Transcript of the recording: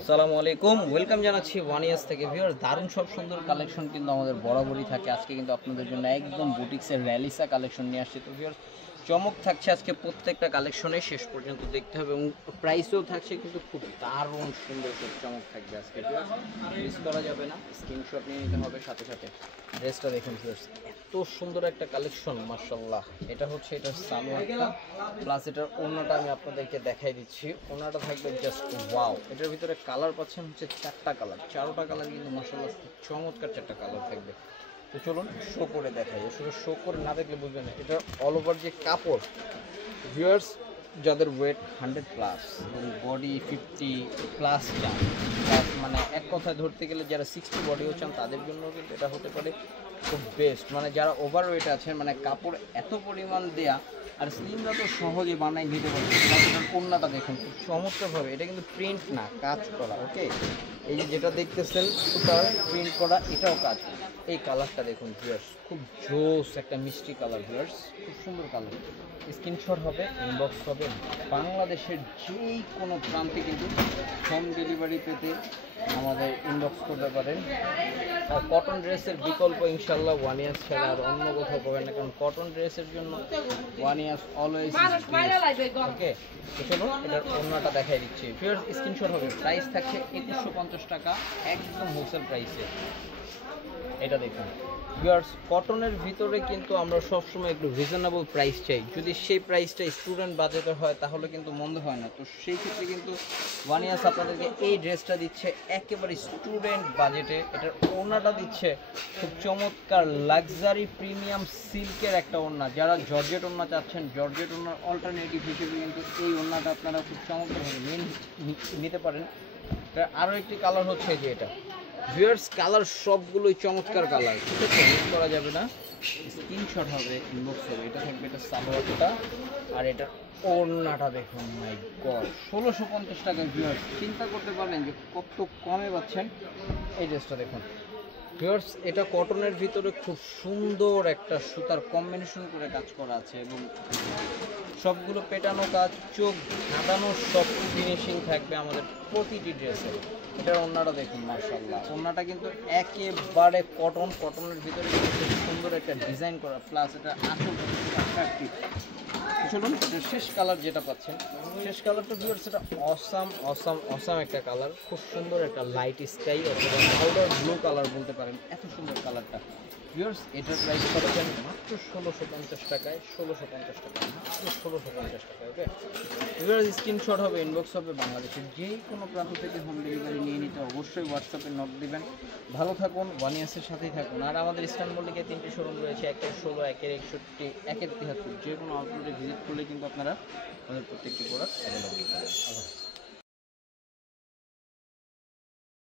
আসসালামু আলাইকুম, ওয়েলকাম জানাচ্ছি ওয়ান ইয়ার্স থেকে। ভিউয়ার্স, দারুণ সব সুন্দর কালেকশন কিন্তু আমাদের বরাবরই থাকে। আজকে কিন্তু আপনাদের জন্য একদম বুটিক্সের র্যালিসা কালেকশন নিয়ে আসছি। তো ভিউয়ার্স, চমক থাকছে আজকে প্রত্যেকটা কালেকশনে, শেষ পর্যন্ত দেখতে হবে এবং প্রাইসও থাকছে কিন্তু খুব দারুণ সুন্দর সব চমক থাকবে আজকে। মিস করা যাবে না, স্ক্রিনশট নিয়ে নিতে হবে। সাথে সাথে ড্রেসটা দেখুন ভিউয়ার্স, এত সুন্দর একটা কালেকশন, মাশাআল্লাহ। এটা হচ্ছে এটার সালোয়ারটা, প্লাস এটার ওড়নাটা আমি আপনাদেরকে দেখাই দিচ্ছি। ওড়নাটা থাকবে জাস্ট ওয়াও। এটার ভিতরে কালার পাচ্ছেন হচ্ছে চারটা কালার, চারোটা কালার কিন্তু মাশাআল্লাহ চমৎকার চারটা কালার থাকবে। তো চলুন শো করে দেখাই, আসলে শো করে না দেখলে বুঝবেন না। এটা অল ওভার যে কাপড় ভিউয়ার্স, যাদের ওয়েট 100 প্লাস এবং বডি 50 প্লাস চান, প্লাস মানে এক কথায় ধরতে গেলে যারা 60 বডিও চান তাদের জন্য কিন্তু এটা হতে পারে খুব বেস্ট। মানে যারা ওভার ওয়েট আছেন, মানে কাপড় এত পরিমাণ দেয়া আর স্লিমরা তো সহজে বানাই নিতে পারে। কন্যাটা দেখুন খুব চমৎকারভাবে, এটা কিন্তু প্রিন্ট না, কাজ করা। ওকে, এই যে যেটা দেখতেছেন সুতার প্রিন্ট করা, এটাও কাজ। এই কালারটা দেখুন ভিউয়ার্স, খুব জোস একটা মিষ্টি কালার ভিউয়ার্স, খুব সুন্দর কালার। স্ক্রিনশট হবে, ইনবক্স হবে। বাংলাদেশের যেই কোনো প্রান্তে কিন্তু হোম ডেলিভারি পেতে আমাদের ইনবক্স করতে পারেন। আর কটন ড্রেসের বিকল্প ইনশাল্লাহ ওয়ান ইয়ার্স ছাড়া আর অন্য কোথাও পাবেন না, কারণ কটন ড্রেসের জন্য ওয়ান ইয়ার্স অলওয়েজ। ওকে, চলুন এটার ওড়নাটা দেখাই দিচ্ছি ভিউয়ার্স, স্ক্রিনশট হবে। প্রাইস থাকছে 2150 টাকা, একদম হোলসেল প্রাইসে। এটা দেখুন ভিউয়ার্স, কটনের ভিতরে কিন্তু আমরা সবসময় একটু রিজনেবল প্রাইস চাই। যদি সেই প্রাইসটা স্টুডেন্ট বাজেটের হয় তাহলে কিন্তু মন্দ হয় না। তো সেই ক্ষেত্রে কিন্তু ওয়ান ইয়ার্স আপনাদেরকে এই ড্রেসটা দিচ্ছে একেবারে স্টুডেন্ট বাজেটে। এটার ওড়নাটা দিচ্ছে খুব চমৎকার লাক্সারি প্রিমিয়াম সিল্কের একটা ওড়না। যারা জর্জেট ওড়না চাচ্ছেন, জর্জেট ওড়নার অল্টারনেটিভ হিসেবে কিন্তু এই ওড়নাটা আপনারা খুব চমৎকারভাবে নিতে পারেন। আরও একটি কালার হচ্ছে যে এটা ভিউয়ার্স, কালার সবগুলোই চমৎকার কালার, ঠিক আছে, মিস করা যাবে না। স্ক্রিনশট হবে, ইনবক্স হবে। এটা থাকবে এটা সালোয়ারটা, আর এটা ওড়নাটা দেখুন, মাই গড, 1650 টাকা ভিউয়ার্স। চিন্তা করতে পারলেন যে কত কমে পাচ্ছেন এই ড্রেসটা। দেখুন ভিউয়ার্স, এটা কটনের ভিতরে খুব সুন্দর একটা সুতার কম্বিনেশন করে কাজ করা আছে এবং সবগুলো পেটানো কাজ, চোখ ধাঁধানো সব ফিনিশিং থাকবে আমাদের প্রতিটি ড্রেসে। এটার ওড়নাটা দেখুন, মাশাআল্লাহ। ওড়নাটা কিন্তু একেবারে কটনের ভিতরে খুব সুন্দর একটা ডিজাইন করা, প্লাস এটা আসল অ্যাট্রাকটিভ। চলুন এটার শেষ কালার যেটা পাচ্ছেন, শেষ কালারটা ভিউয়ার্স, এটা অসাম একটা কালার, খুব সুন্দর একটা লাইট স্কাই অথবা পাউডার ব্লু কালার বলতে পারেন, এত সুন্দর কালারটা ভিউয়ার্স। এটার প্রাইস পাচ্ছেন মাত্র 1650 টাকায়, 1650 টাকা, মাত্র 1650 টাকায়। ওকে ভিউয়ার্স, স্ক্রিনশট হবে, ইনবক্স হবে। বাংলাদেশের যে কোনো প্রান্ত থেকে হোম ডেলিভারি নিয়ে নিতে অবশ্যই হোয়াটসঅ্যাপে নক দিবেন। ভালো থাকুন, ওয়ান ইয়ার্সের সাথেই থাকুন। আর আমাদের ইস্টার্ন মল্লিকে 3টি শোরুম রয়েছে, 1-এর 16, 1-এর 61, 1-এর 73। যে কোনো আউটলেটে ভিজিট করলে কিন্তু আপনারা আমাদের প্রত্যেকটি প্রোডাক্ট অ্যাভেলেবল পাবেন।